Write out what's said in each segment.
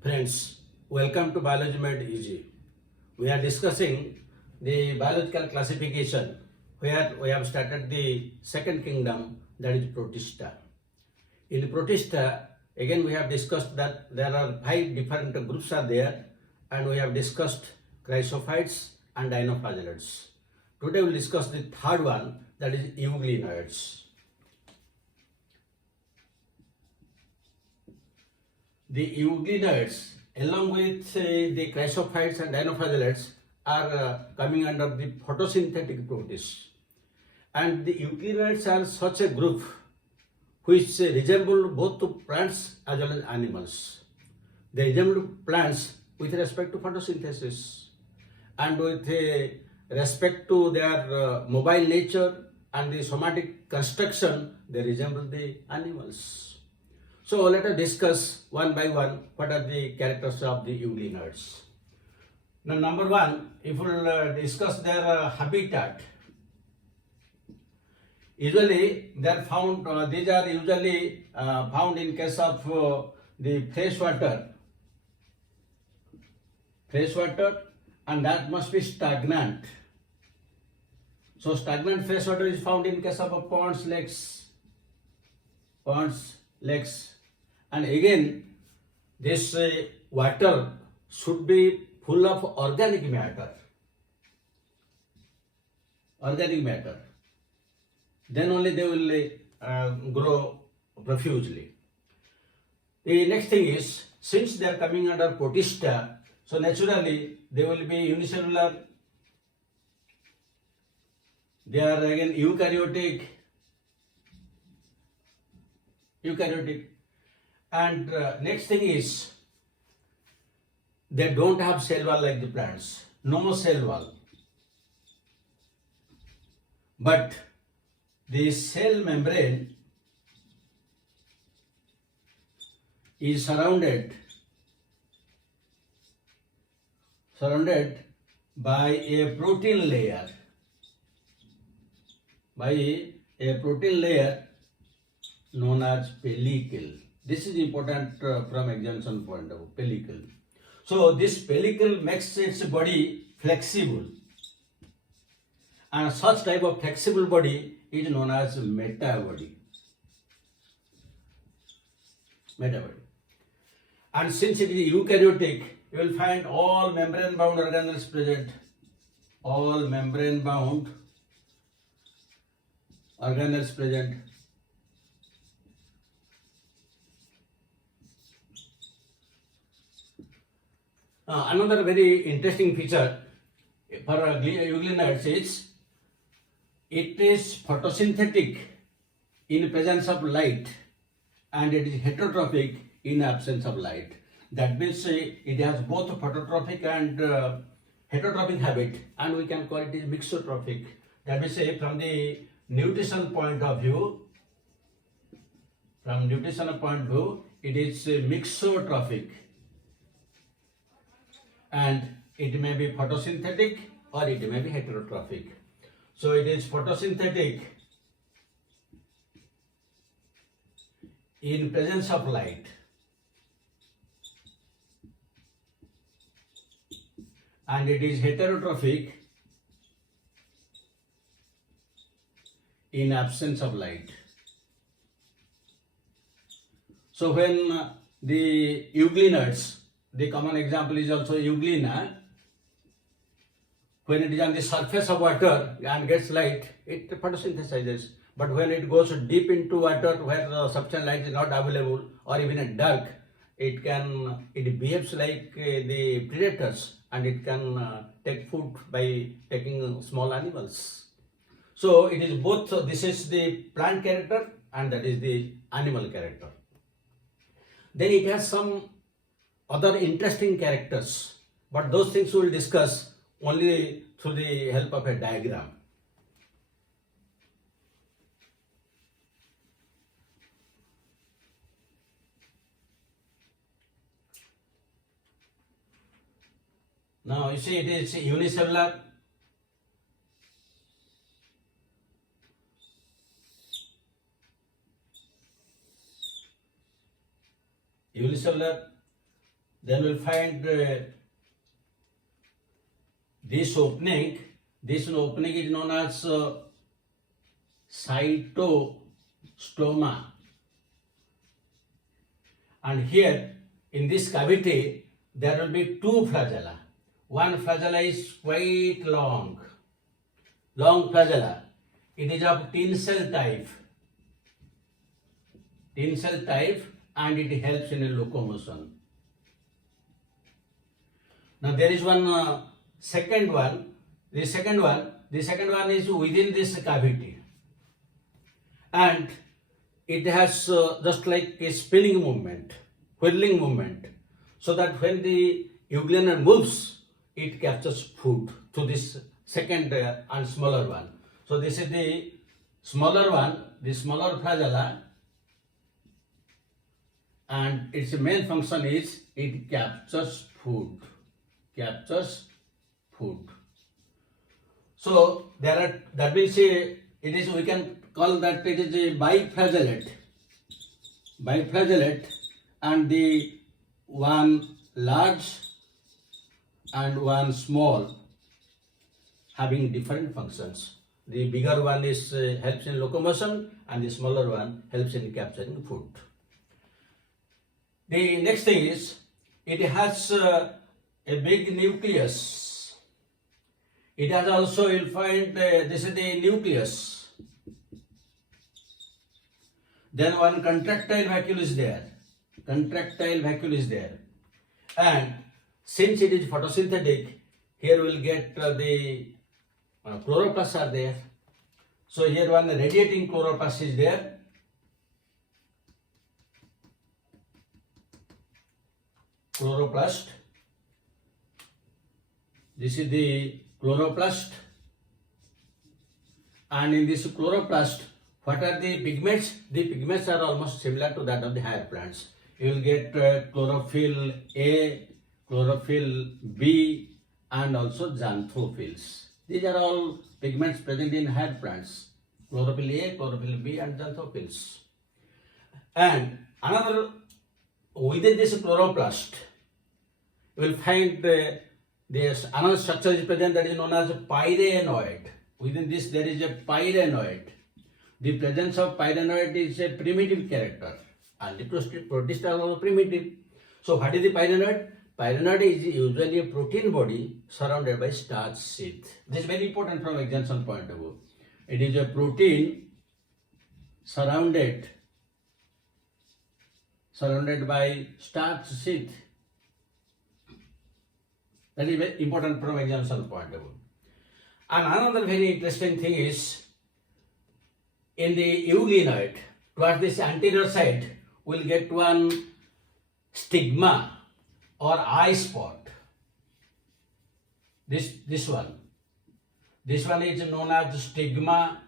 Friends, welcome to Biology Made Easy. We are discussing the biological classification where we have started the second kingdom, that is Protista. In the Protista, again we have discussed that there are 5 different groups are there, and we have discussed chrysophytes and dinoflagellates. Today we will discuss the third one, that is Euglenoids. The euglenoids, along with the chrysophytes and dinoflagellates, are coming under the photosynthetic protists. And the euglenoids are such a group which resemble both to plants as well as animals. They resemble plants with respect to photosynthesis, and with respect to their mobile nature and the somatic construction, they resemble the animals. So let us discuss one by one what are the characters of the euglenoids. Now, number one, if we will discuss their habitat, usually they are found. These are usually found in case of the fresh water, and that must be stagnant. So stagnant fresh water is found in case of ponds, lakes. And again, this water should be full of organic matter. Then only they will grow profusely. The next thing is, since they are coming under Protista, so naturally they will be unicellular. They are again eukaryotic. And next thing is, they don't have cell wall like the plants, no cell wall. But the cell membrane is surrounded by a protein layer known as pellicle. This is important from examination point of view, pellicle. So this pellicle makes its body flexible, and such type of flexible body is known as meta body. And since it is eukaryotic, you will find all membrane bound organelles present. Another very interesting feature for euglenoids is it is photosynthetic in presence of light, and it is heterotrophic in absence of light. That means it has both phototrophic and heterotrophic habit, and we can call it mixotrophic. That means from the nutrition point of view, it is mixotrophic. And it may be photosynthetic or it may be heterotrophic. So it is photosynthetic in presence of light, and it is heterotrophic in absence of light. So when the euglenoids, the common example is also euglena. When it is on the surface of water and gets light, it photosynthesizes. But when it goes deep into water where sufficient light is not available, or even in dark, it behaves like the predators, and it can take food by taking small animals. So it is both. This is the plant character, and that is the animal character. Then it has some other interesting characters, but those things we will discuss only through the help of a diagram. Now you see it is unicellular. then we'll find this opening. This opening is known as cytostoma. And here in this cavity there will be two flagella. One flagella is quite long flagella. It is of tin cell type, and it helps in locomotion. Now there is one second one. The second one is within this cavity, and it has just like a spinning movement, whirling movement, so that when the euglenoid moves, it captures food to this second and smaller one. So this is the smaller one, the smaller flagella, and its main function is it captures food. So there are, that means it is, we can call that it is a biflagellate, and the one large and one small having different functions. The bigger one is helps in locomotion, and the smaller one helps in capturing food. The next thing is it has a big nucleus. It has also, you'll find this is the nucleus. Then one contractile vacuole is there. And since it is photosynthetic, here we'll get the chloroplasts are there. So here one radiating chloroplast is there. Chloroplast. This is the chloroplast. And in this chloroplast, what are the pigments? The pigments are almost similar to that of the higher plants. You will get chlorophyll A, chlorophyll B, and also xanthophylls. These are all pigments present in higher plants. Chlorophyll A, chlorophyll B, and xanthophylls. And another, within this chloroplast, you will find there's another structure is present that is known as pyrannoid. Within this there is a pyrannoid. The presence of pyrannoid is a primitive character, and the protists are also primitive. So what is the pyrannoid? Pyrannoid is usually a protein body surrounded by starch sheath. This is very important from extension point of view. It is a protein surrounded by starch sheath. That is very important from extension point of view. And another very interesting thing is, in the euglenoid, towards this anterior side, we'll get one stigma or eye spot. This one is known as stigma,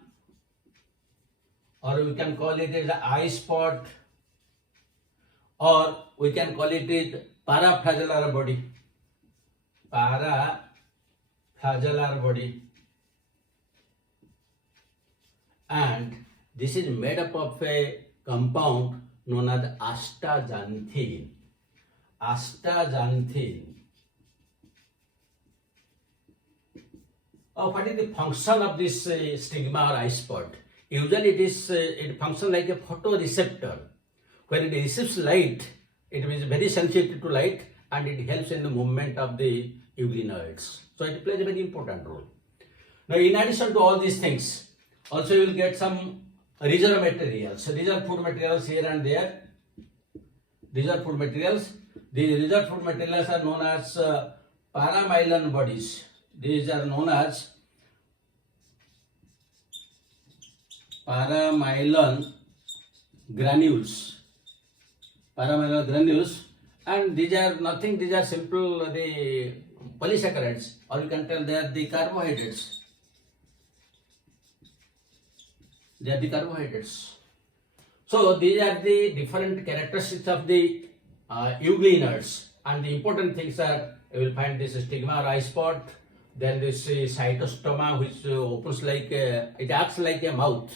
or we can call it as the eye spot, or we can call it as paraflagellar body. And this is made up of a compound known as astaxanthin. What is the function of this stigma or eye spot? Usually it functions like a photoreceptor. When it receives light, it is very sensitive to light, and it helps in the movement of the euglenoids. So it plays a very important role. Now, in addition to all these things, also you will get some reserve materials. So these are food materials here and there. These are food materials. The reserve food materials are known as paramylon bodies. These are known as paramylon granules. And these are nothing, these are simple the polysaccharides, or you can tell they are the carbohydrates. So these are the different characteristics of the euglenoids, and the important things are, you will find this stigma or eye spot, then this cytostoma, which opens like it acts like a mouth,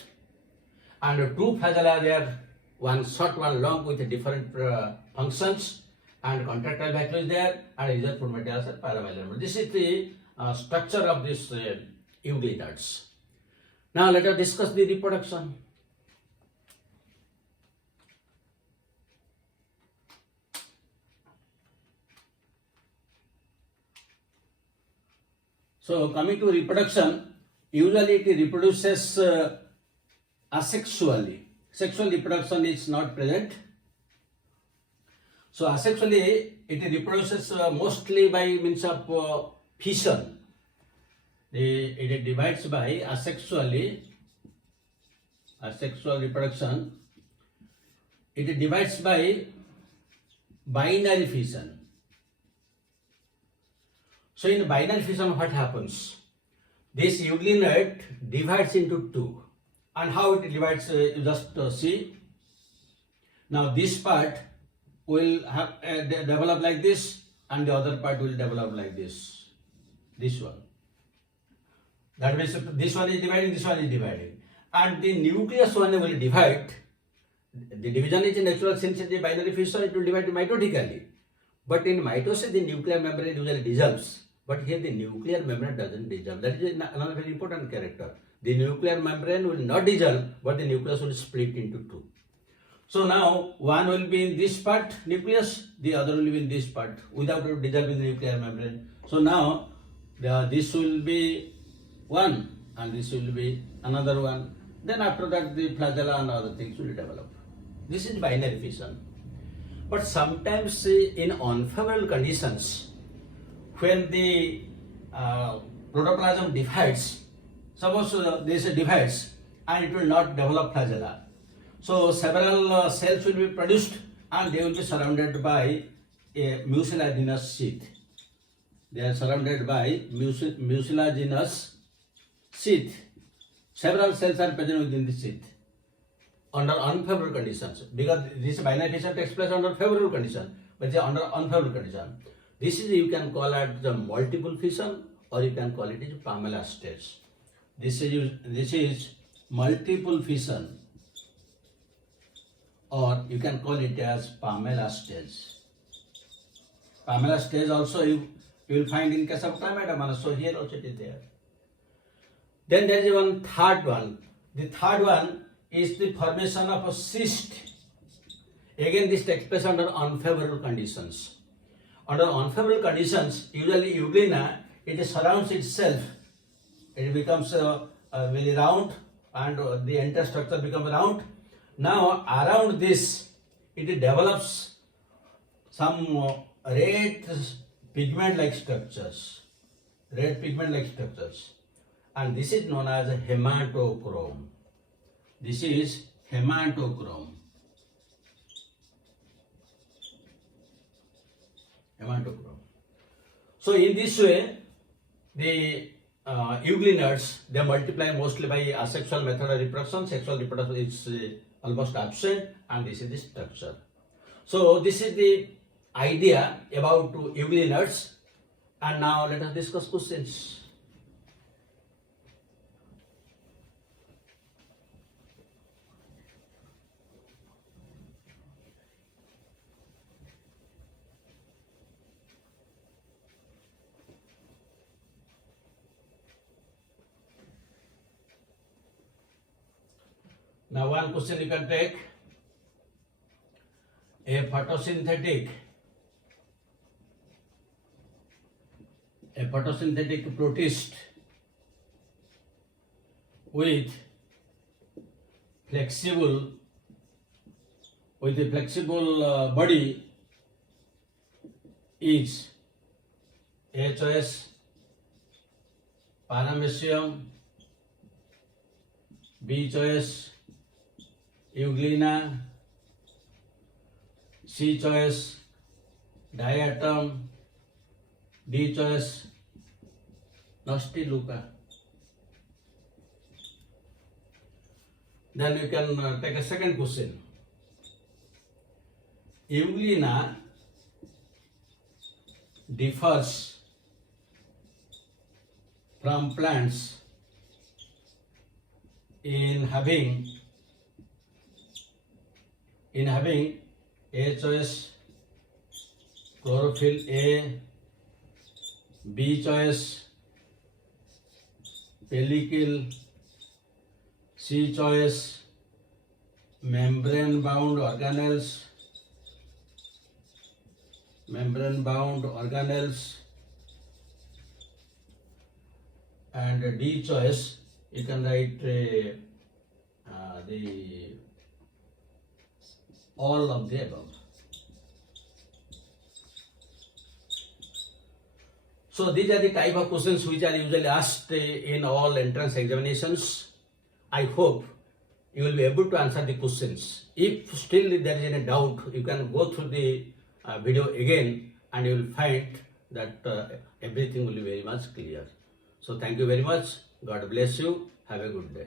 and two flagella there, one short, one long, with different functions, and contractile vacuole is there, and either food materials are paravalent. This is the structure of this euglenoids. Now let us discuss the reproduction. So coming to reproduction, usually it reproduces asexually. Sexual reproduction is not present. So asexually it reproduces mostly by means of fission. It divides by asexually, asexual reproduction. It divides by binary fission. So in binary fission, what happens? This euglenoid divides into two. And how it divides, you just see. Now this part will have develop like this, and the other part will develop like this. This one. That means this one is dividing, this one is dividing. And the nucleus one will divide. The division is natural since it is binary fission, it will divide mitotically. But in mitosis, the nuclear membrane usually dissolves. But here the nuclear membrane doesn't dissolve. That is another very important character. The nuclear membrane will not dissolve, but the nucleus will split into two. So now one will be in this part nucleus, the other will be in this part without dissolving the nuclear membrane. So now this will be one and this will be another one. Then after that the flagella and other things will develop. This is binary fission. But sometimes in unfavorable conditions, when the protoplasm divides, suppose this divides and it will not develop flagella. So several cells will be produced and they will be surrounded by a mucilaginous sheath. They are surrounded by mucilaginous sheath. Several cells are present within the sheath under unfavorable conditions, because this binary fission takes place under favorable condition, but they are under unfavorable condition. This is, you can call it the multiple fission, or you can call it as Pamela stage. This is multiple fission, or you can call it as Pamela stage. Pamela stage also you will find in case of chlamydia, so here also it is there. Then there is one third one. The third one is the formation of a cyst. Again, this takes place under unfavorable conditions. Under unfavorable conditions, usually euglena, it surrounds itself. It becomes very round, and the entire structure becomes round. Now around this, it develops some red pigment-like structures. Red pigment-like structures. And this is known as hematochrome. This is hematochrome. Hematochrome. So in this way, the euglenoids, they multiply mostly by asexual method of reproduction. Sexual reproduction is almost absent, and this is the structure. So this is the idea about euglenoids. And now let us discuss questions. Now one question you can take. A photosynthetic protist with a flexible body is A choice paramecium, B choice euglena, C choice diatom, D choice nostiluca. Then you can take a second question. Euglena differs from plants in having HOS chlorophyll A, B choice, pellicle, C choice, membrane bound organelles, and D choice you can write the all of the above. So these are the type of questions which are usually asked in all entrance examinations. I hope you will be able to answer the questions. If still there is any doubt, you can go through the video again and you will find that everything will be very much clear. So thank you very much. God bless you. Have a good day.